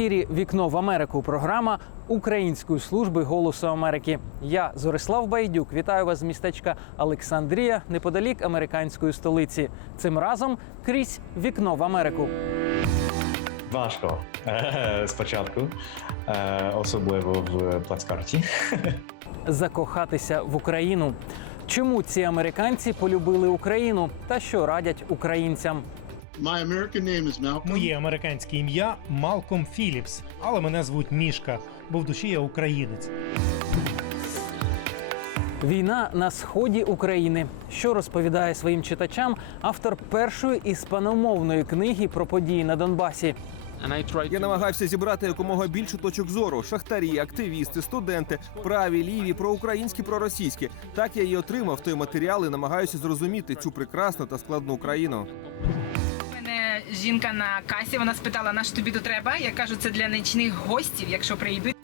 Ефірі Вікно в Америку. Програма Української служби голосу Америки. Я Зорислав Байдюк. Вітаю вас з містечка Олександрія неподалік американської столиці. Цим разом крізь вікно в Америку. Важко е, спочатку, е, особливо в плацкарті. закохатися в Україну. Чому ці американці полюбили Україну та що радять українцям? My American name is Malcolm. Моє американське ім'я Малком Філіпс, але мене звуть Мішка, бо в душі я українець. Війна на сході України. Що розповідає своїм читачам автор першої іспаномовної книги про події на Донбасі. Я намагався зібрати якомога більше точок зору: шахтарі, активісти, студенти, праві, ліві, проукраїнські, проросійські. Так я і отримав той матеріал і намагаюся зрозуміти цю прекрасну та складну країну. Жінка на касі. Вона спитала, на що тобі то треба. Я кажу, це для нічних гостів, якщо прийдуть.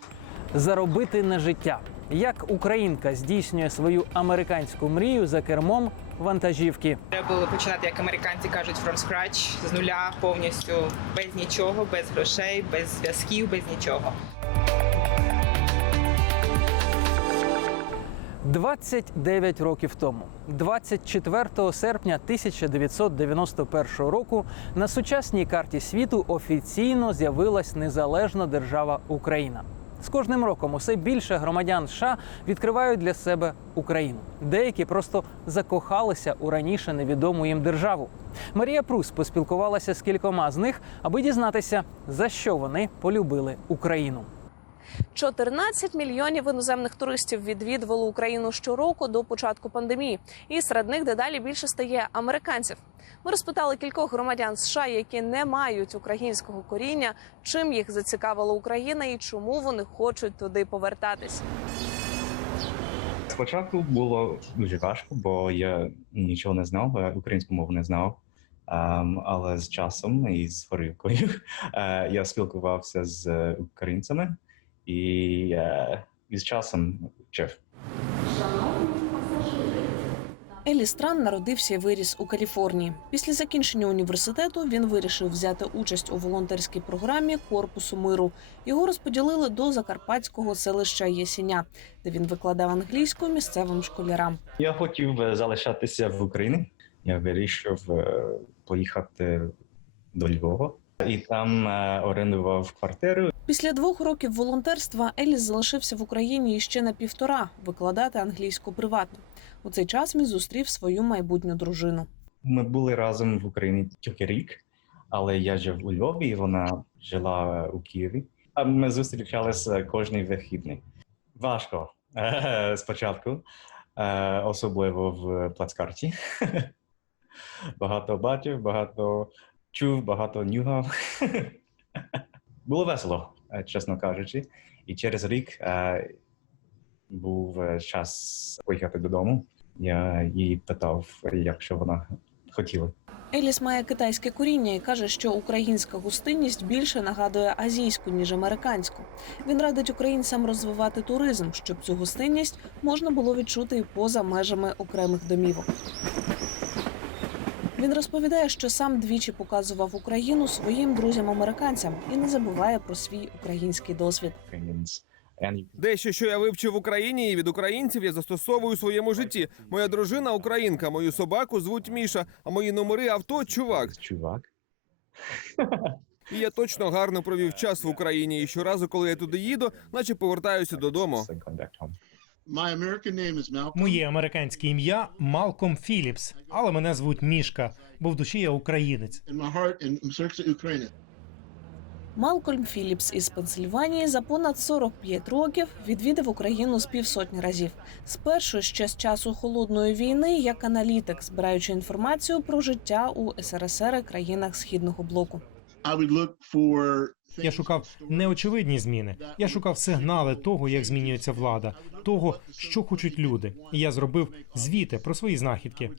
Заробити на життя. Як українка здійснює свою американську мрію за кермом вантажівки. Треба було починати, як американці кажуть, from scratch, з нуля повністю, без нічого, без грошей, без зв'язків, без нічого. 29 років тому, 24 серпня 1991 року, на сучасній карті світу офіційно з'явилась незалежна держава Україна. З кожним роком усе більше громадян США відкривають для себе Україну. Деякі просто закохалися у раніше невідому їм державу. Марія Прус поспілкувалася з кількома з них, аби дізнатися, за що вони полюбили Україну. 14 мільйонів іноземних туристів відвідували Україну щороку до початку пандемії, і серед них дедалі більше стає американців. Ми розпитали кількох громадян США, які не мають українського коріння, чим їх зацікавила Україна і чому вони хочуть туди повертатись. Спочатку було дуже важко, бо я нічого не знав, українську мову не знав. Ем, але з часом і з горілкою е, я спілкувався з українцями і, е, і часом вчив. Елі Стран народився і виріс у Каліфорнії. Після закінчення університету він вирішив взяти участь у волонтерській програмі Корпусу миру. Його розподілили до закарпатського селища Єсіня, де він викладав англійську місцевим школярам. Я хотів залишатися в Україні. Я вирішив е, поїхати до Львова і там е, орендував квартиру. Після двох років волонтерства Еліс залишився в Україні іще на півтора викладати англійську приватно. У цей час він зустрів свою майбутню дружину. Ми були разом в Україні тільки рік, але я жив у Львові, і вона жила у Києві. А ми зустрічалися кожний вихідний. Важко е, спочатку, е, особливо в плацкарті. Багато бачив, багато чув, багато нюгав. Було весело, е, чесно кажучи. І через рік е, був е, час поїхати додому. Я її питав, якщо вона хотіла. Еліс має китайське коріння і каже, що українська гостинність більше нагадує азійську ніж американську. Він радить українцям розвивати туризм, щоб цю гостинність можна було відчути і поза межами окремих домівок. Він розповідає, що сам двічі показував Україну своїм друзям-американцям і не забуває про свій український досвід. Дещо, що я вивчив в Україні і від українців, я застосовую у своєму житті. Моя дружина українка, мою собаку звуть Міша, а мої номери авто чувак. чувак. І я точно гарно провів час в Україні. І щоразу, коли я туди їду, наче повертаюся додому. My American name is Malcolm. Моє американське ім'я Малком Філіпс, але мене звуть Мішка, бо в душі я українець. In my heart, and I'm Sergei Ukraine. Малкольм Філіпс із Пенсильванії за понад 45 років відвідав Україну з півсотні разів. Спершу ще з часу холодної війни як аналітик, збираючи інформацію про життя у СРСР і країнах східного блоку. I would look for. Я шукав неочевидні зміни. Я шукав сигнали того, як змінюється влада, того, що хочуть люди. І я зробив звіти про свої знахідки.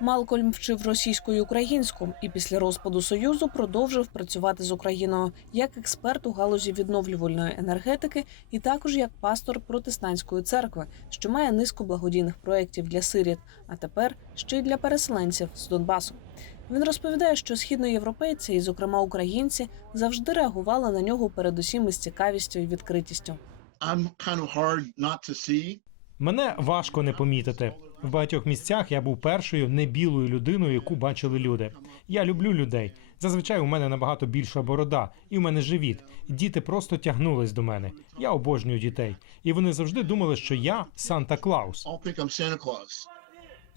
Малкольм вчив російську і українську і після розпаду союзу продовжив працювати з Україною як експерт у галузі відновлювальної енергетики, і також як пастор протестантської церкви, що має низку благодійних проєктів для сиріт, а тепер ще й для переселенців з Донбасу. Він розповідає, що східноєвропейці, і, зокрема українці, завжди реагували на нього передусім із цікавістю і відкритістю. Мене важко не помітити. В багатьох місцях я був першою небілою людиною, яку бачили люди. Я люблю людей. Зазвичай у мене набагато більша борода, і у мене живіт. Діти просто тягнулись до мене. Я обожнюю дітей, і вони завжди думали, що я Санта Клаус.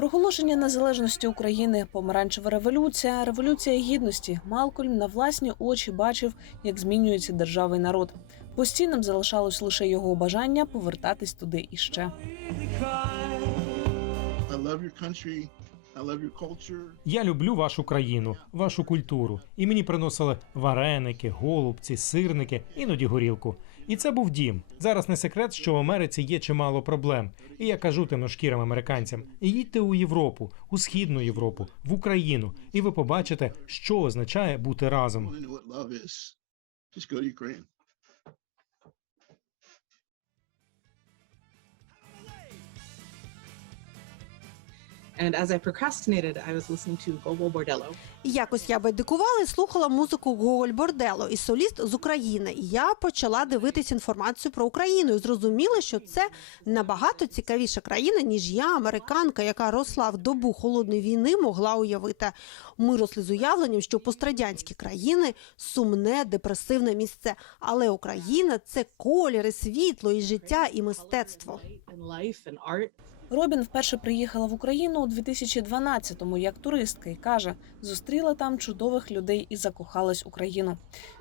Проголошення незалежності України, помаранчева революція, революція гідності. Малкольм на власні очі бачив, як змінюється держава і народ. Постійним залишалось лише його бажання повертатись туди іще. Я люблю вашу країну, вашу культуру. І мені приносили вареники, голубці, сирники, іноді горілку. І це був дім. Зараз не секрет, що в Америці є чимало проблем. І я кажу темношкірим американцям: їдьте у Європу, у східну Європу, в Україну, і ви побачите, що означає бути разом. And as I procrastinated, I was listening to Gogo Bordello. Якось я байдикувала і слухала музику Гоголь Бордело і соліст з України. І я почала дивитись інформацію про Україну і зрозуміла, що це набагато цікавіша країна, ніж я, американка, яка росла в добу холодної війни, могла уявити. Ми росли з уявленням, що пострадянські країни сумне, депресивне місце. Але Україна це коліри, світло і життя, і мистецтво. Робін вперше приїхала в Україну у 2012-му як туристка і каже, зустріла там чудових людей і закохалась у країну.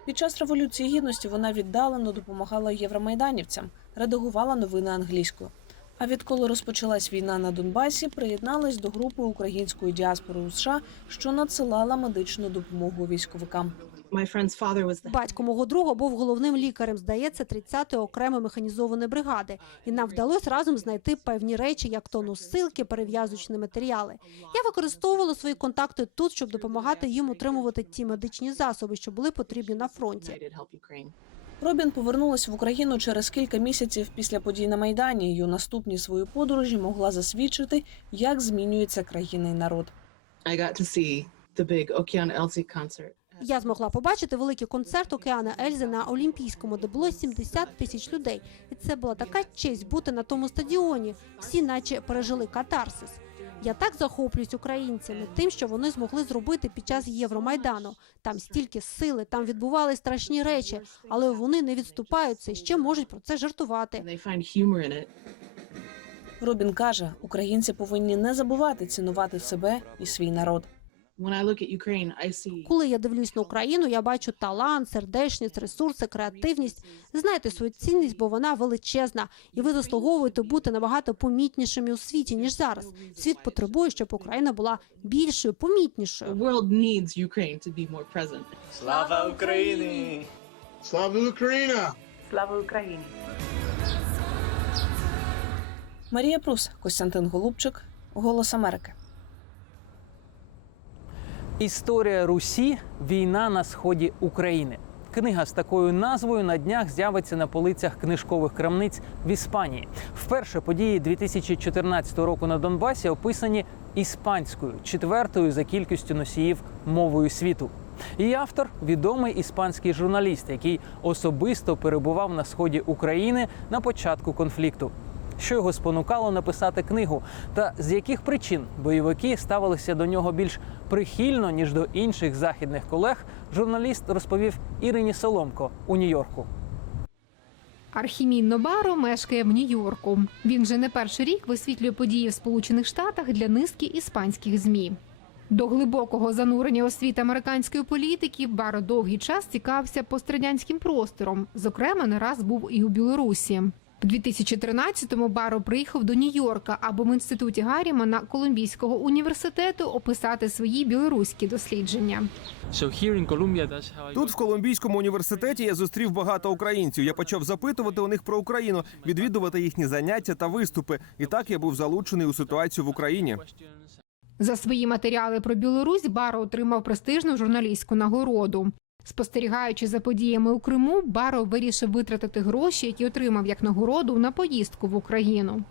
Під час революції гідності вона віддалено допомагала євромайданівцям, редагувала новини англійською. А відколи розпочалась війна на Донбасі, приєдналась до групи української діаспори у США, що надсилала медичну допомогу військовикам. My friend's father was the Батько мого друга був головним лікарем, здається, 30-ї окремої механізованої бригади, і нам вдалося разом знайти певні речі, як то носилки, перев'язочні матеріали. Я використовувала свої контакти тут, щоб допомагати їм утримувати ті медичні засоби, що були потрібні на фронті. Робін повернулась в Україну через кілька місяців після подій на майдані. і у наступній своїй подорожі могла засвідчити, як змінюється країна і народ. I got to see the big Okean Elsie concert. Я змогла побачити великий концерт Океана Ельзи на Олімпійському, де було 70 тисяч людей. І це була така честь бути на тому стадіоні. Всі, наче пережили катарсис. Я так захоплююсь українцями, тим, що вони змогли зробити під час Євромайдану. Там стільки сили, там відбувались страшні речі, але вони не відступаються і ще можуть про це жартувати. Робін каже, українці повинні не забувати цінувати себе і свій народ. When I look at Ukraine, I see Коли я дивлюсь на Україну, я бачу талант, сердечність, ресурси, креативність. Знайте свою цінність, бо вона величезна, і ви заслуговуєте бути набагато помітнішими у світі ніж зараз. Світ потребує, щоб Україна була більшою, помітнішою. world needs Ukraine to be more present. Слава Україні! Slava Ukraina! Марія Прус, Костянтин Голубчик, Голос Америки. Історія Русі війна на сході України. Книга з такою назвою на днях з'явиться на полицях книжкових крамниць в Іспанії. Вперше події 2014 року на Донбасі описані іспанською, четвертою за кількістю носіїв мовою світу. Її автор відомий іспанський журналіст, який особисто перебував на сході України на початку конфлікту. Що його спонукало написати книгу, та з яких причин бойовики ставилися до нього більш прихильно ніж до інших західних колег, журналіст розповів Ірині Соломко у Нью-Йорку. Архімін Нобаро мешкає в Нью-Йорку. Він вже не перший рік висвітлює події в Сполучених Штатах для низки іспанських змі. До глибокого занурення у американської політики Баро довгий час цікавився пострадянським простором. Зокрема, не раз був і у Білорусі. У 2013-му Баро приїхав до Нью-Йорка, аби в інституті Гаррімана Колумбійського університету описати свої білоруські дослідження. Тут, в Колумбійському університеті, я зустрів багато українців. Я почав запитувати у них про Україну, відвідувати їхні заняття та виступи. І так я був залучений у ситуацію в Україні. За свої матеріали про Білорусь Баро отримав престижну журналістську нагороду. Спостерігаючи за подіями у Криму, Баро вирішив витратити гроші, які отримав як нагороду, на поїздку в Україну.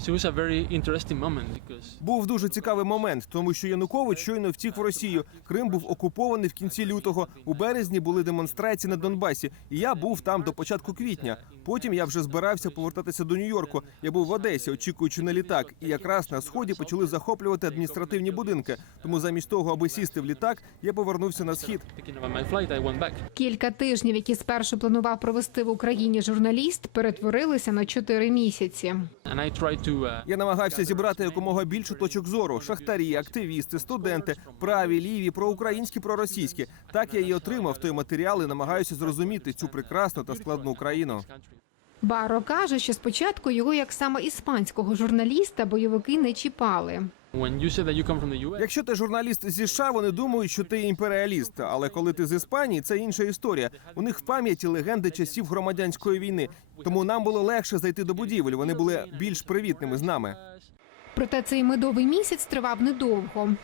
So it was a very interesting moment because Був дуже цікавий момент, тому що Янукович щойно втік в Росію. Крим був окупований в кінці лютого. У березні були демонстрації на Донбасі, і я був там до початку квітня. Потім я вже збирався повертатися до Нью-Йорку. Я був в Одесі, очікуючи на літак, і якраз на сході почали захоплювати адміністративні будинки. Тому замість того, аби сісти в літак, я повернувся на схід. Кілька тижнів, які спершу планував провести в Україні журналіст, перетворилися на чотири місяці. Я намагався зібрати якомога більше точок зору: шахтарі, активісти, студенти, праві, ліві, проукраїнські, проросійські. Так я і отримав той матеріал і намагаюся зрозуміти цю прекрасну та складну країну. Баро каже, що спочатку його, як саме іспанського журналіста, бойовики не чіпали. When you say that you come from the US, Якщо ти журналіст зі США, вони думають, що ти імперіаліст. Але коли ти з Іспанії, це інша історія. У них в пам'яті легенди часів громадянської війни. Тому нам було легше зайти до будівель. Вони були більш привітними з нами. Проте цей медовий місяць тривав недовго.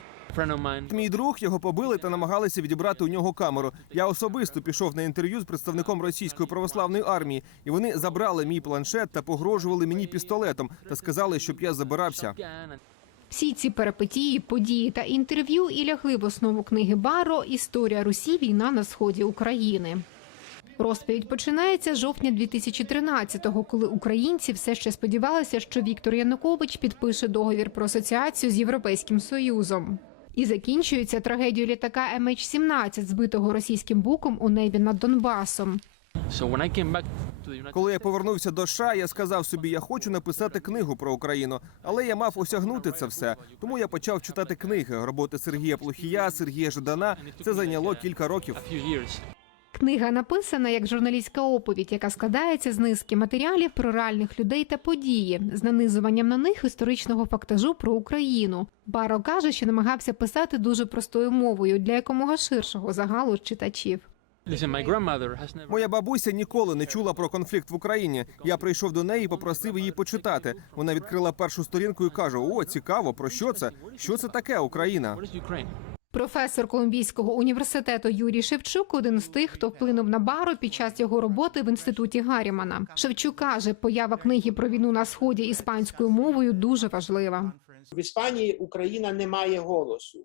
Мій друг його побили та намагалися відібрати у нього камеру. Я особисто пішов на інтерв'ю з представником російської православної армії, і вони забрали мій планшет та погрожували мені пістолетом та сказали, щоб я забирався. Всі ці перипетії, події та інтерв'ю і лягли в основу книги Баро Історія Русі. Війна на сході України. Розповідь починається з жовтня 2013-го, коли українці все ще сподівалися, що Віктор Янукович підпише договір про асоціацію з Європейським Союзом. І закінчується трагедією літака MH17, збитого російським буком у небі над Донбасом. so when I came back Коли я повернувся до США, я сказав собі, я хочу написати книгу про Україну, але я мав осягнути це все. Тому я почав читати книги роботи Сергія Плохія, Сергія Ждана. Це зайняло кілька років. Книга написана як журналістська оповідь, яка складається з низки матеріалів про реальних людей та події, з нанизуванням на них історичного фактажу про Україну. Баро каже, що намагався писати дуже простою мовою для якомога ширшого загалу читачів. Listen, my grandmother has never Моя бабуся ніколи не чула про конфлікт в Україні. Я прийшов до неї і попросив її почитати. Вона відкрила першу сторінку і каже: О, цікаво, про що це? Що це таке Україна? what is Ukraine? Професор Колумбійського університету Юрій Шевчук один з тих, хто вплинув на Баро під час його роботи в інституті Гаррімана. Шевчук каже, поява книги про війну на сході іспанською мовою дуже важлива. В Іспанії Україна не має голосу.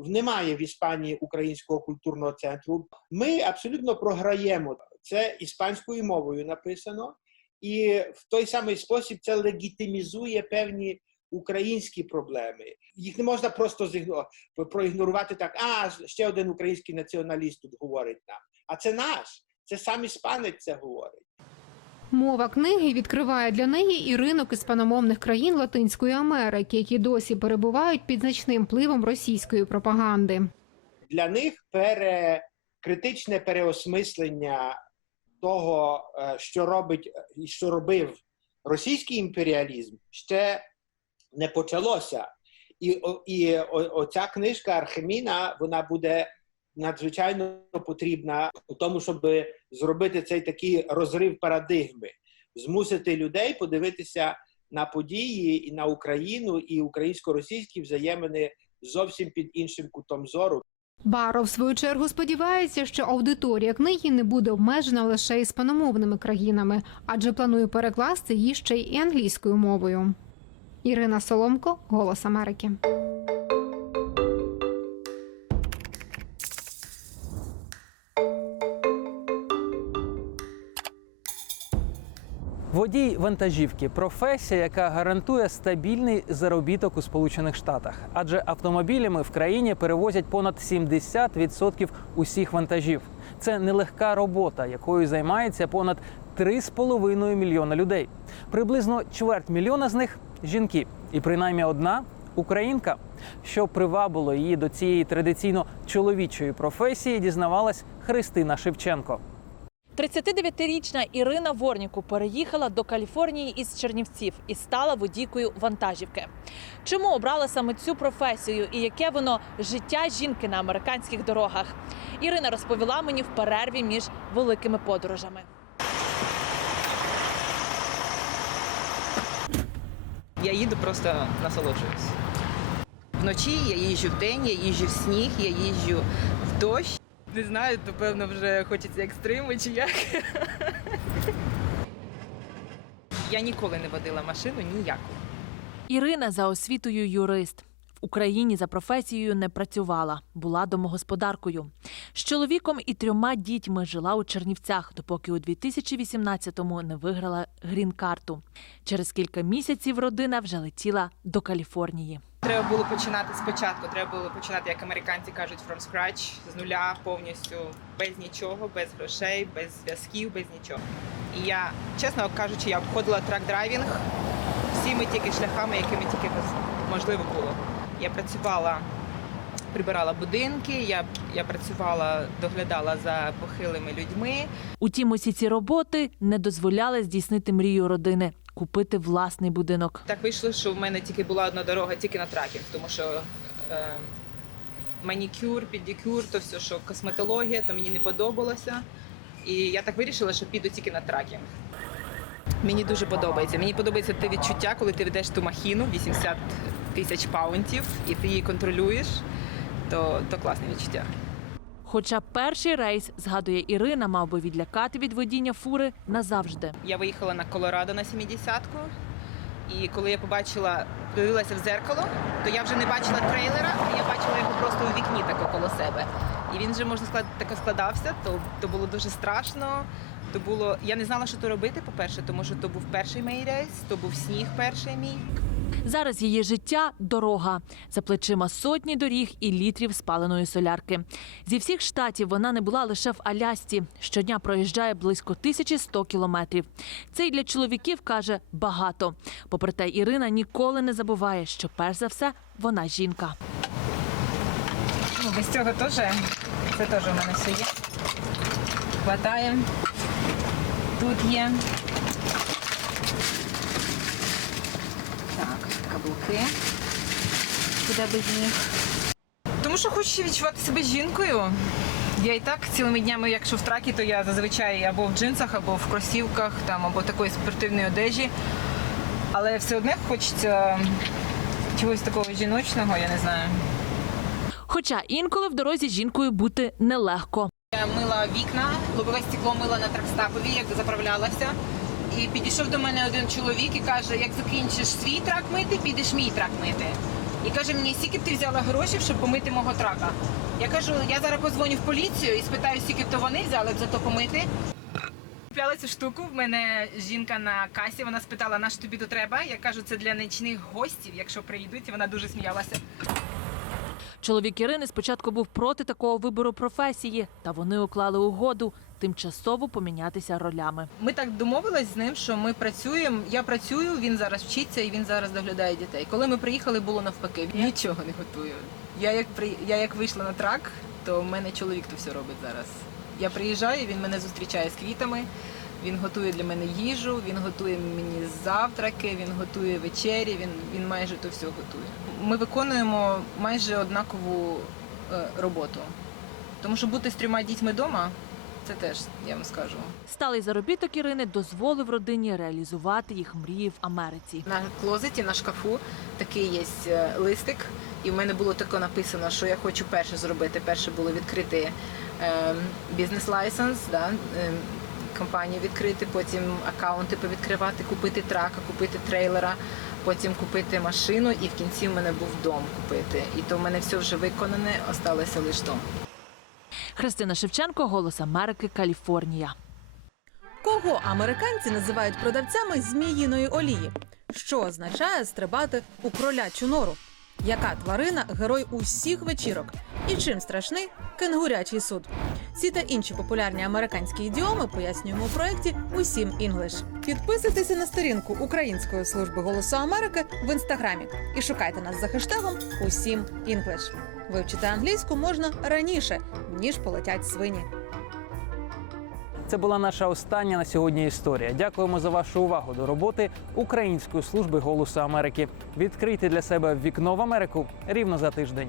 Немає в Іспанії українського культурного центру. Ми абсолютно програємо. Це іспанською мовою написано, і в той самий спосіб це легітимізує певні українські проблеми. Їх не можна просто проігнорувати так. А ще один український націоналіст тут говорить нам. А це наш, це сам іспанець це говорить. Мова книги відкриває для неї і ринок іспаномовних країн Латинської Америки, які досі перебувають під значним впливом російської пропаганди. для них пере, критичне переосмислення того, е, що робить і що робив російський імперіалізм, ще не почалося. І, і оця книжка Археміна вона буде надзвичайно потрібна у тому, щоб зробити цей такий розрив парадигми, змусити людей подивитися на події і на Україну і українсько-російські взаємини зовсім під іншим кутом зору. Баро, в свою чергу, сподівається, що аудиторія книги не буде обмежена лише іспаномовними країнами, адже планує перекласти її ще й англійською мовою. Ірина Соломко, Голос Америки. Водій вантажівки професія, яка гарантує стабільний заробіток у Сполучених Штатах, адже автомобілями в країні перевозять понад 70% усіх вантажів. Це нелегка робота, якою займається понад 3,5 мільйона людей. Приблизно чверть мільйона з них жінки, і принаймні одна українка. Що привабило її до цієї традиційно чоловічої професії, дізнавалась Христина Шевченко. 39-річна Ірина Ворніку переїхала до Каліфорнії із Чернівців і стала водійкою вантажівки. Чому обрала саме цю професію і яке воно життя жінки на американських дорогах? Ірина розповіла мені в перерві між великими подорожами. Я їду просто насолоджуюсь. Вночі я їжджу в день, я їжджу в сніг, я їжджу в дощ. Не знаю, то певно вже хочеться екстриму чи як. Я ніколи не водила машину ніяку. Ірина за освітою юрист. В Україні за професією не працювала, була домогосподаркою. З чоловіком і трьома дітьми жила у Чернівцях, допоки у 2018-му не виграла грін-карту. Через кілька місяців родина вже летіла до Каліфорнії. Треба було починати спочатку. Треба було починати, як американці кажуть, from scratch, з нуля повністю, без нічого, без грошей, без зв'язків, без нічого. І я, чесно кажучи, я обходила трак-драйвінг всіми тільки шляхами, якими тільки можливо було. Я працювала, прибирала будинки, я, я працювала, доглядала за похилими людьми. Утім, усі ці роботи не дозволяли здійснити мрію родини купити власний будинок. Так вийшло, що в мене тільки була одна дорога тільки на тракінг, тому що е, манікюр, педикюр, то все, що косметологія, то мені не подобалося. І я так вирішила, що піду тільки на тракінг. Мені дуже подобається. Мені подобається те відчуття, коли ти ведеш ту махіну 80 тисяч паунтів і ти її контролюєш, то, то класне відчуття. Хоча перший рейс, згадує Ірина, мав би відлякати від водіння фури назавжди. Я виїхала на Колорадо на 70-ку, і коли я побачила, дивилася в зеркало, то я вже не бачила трейлера, а я бачила його просто у вікні так около себе. І він вже можна сказати так складався. То, то було дуже страшно. То було я не знала, що то робити. По перше, тому що то був перший мій рейс, то був сніг перший мій. Зараз її життя дорога за плечима сотні доріг і літрів спаленої солярки. Зі всіх штатів вона не була лише в Алясці. Щодня проїжджає близько 1100 кілометрів. Це й для чоловіків каже багато. Попри те, Ірина ніколи не забуває, що перш за все вона жінка. Ну, без цього теж це теж у мене все є. Хватає. Тут є. Так, каблуки. Куди без них? Тому що хочу відчувати себе жінкою. Я і так цілими днями, якщо в тракі, то я зазвичай або в джинсах, або в кросівках, там, або такої спортивної одежі. Але все одне хочеться чогось такого жіночного, я не знаю. Хоча інколи в дорозі жінкою бути нелегко. Я мила вікна, лобове стекло мила на тракстапові, як заправлялася. І підійшов до мене один чоловік і каже: як закінчиш свій трак мити, підеш мій трак мити. І каже мені, скільки б ти взяла грошей, щоб помити мого трака. Я кажу, я зараз позвоню в поліцію і спитаю, скільки б то вони взяли б за то помити. Купляла цю штуку. В мене жінка на касі. Вона спитала, на що тобі то треба. Я кажу, це для нічних гостів, якщо прийдуть. І вона дуже сміялася. Чоловік Ірини спочатку був проти такого вибору професії, та вони уклали угоду тимчасово помінятися ролями. Ми так домовились з ним, що ми працюємо. Я працюю, він зараз вчиться і він зараз доглядає дітей. Коли ми приїхали, було навпаки. Нічого не готую. Я як при я як вийшла на трак, то в мене чоловік то все робить зараз. Я приїжджаю, він мене зустрічає з квітами. Він готує для мене їжу, він готує мені завтраки, він готує вечері. Він він майже то все готує. Ми виконуємо майже однакову е, роботу, тому що бути з трьома дітьми вдома це теж я вам скажу. Сталий заробіток Ірини дозволив родині реалізувати їх мрії в Америці. На клозеті, на шкафу такий є е, листик, і в мене було таке написано, що я хочу перше зробити. Перше було відкрити е, бізнес лайсенс, да, е, компанію відкрити, потім акаунти повідкривати, купити трака, купити трейлера, потім купити машину, і в кінці в мене був дом купити. І то в мене все вже виконане, осталося лише дом. Христина Шевченко, Голос Америки, Каліфорнія. Кого американці називають продавцями зміїної олії? Що означає стрибати у кролячу нору? Яка тварина герой усіх вечірок? І чим страшний кенгурячий суд? Ці та інші популярні американські ідіоми пояснюємо у проєкті Усім інглиш. Підписуйтеся на сторінку Української служби голосу Америки в інстаграмі і шукайте нас за хештегом Усім інглиш. Вивчити англійську можна раніше ніж полетять свині. Це була наша остання на сьогодні історія. Дякуємо за вашу увагу до роботи Української служби голосу Америки. Відкрийте для себе вікно в Америку рівно за тиждень.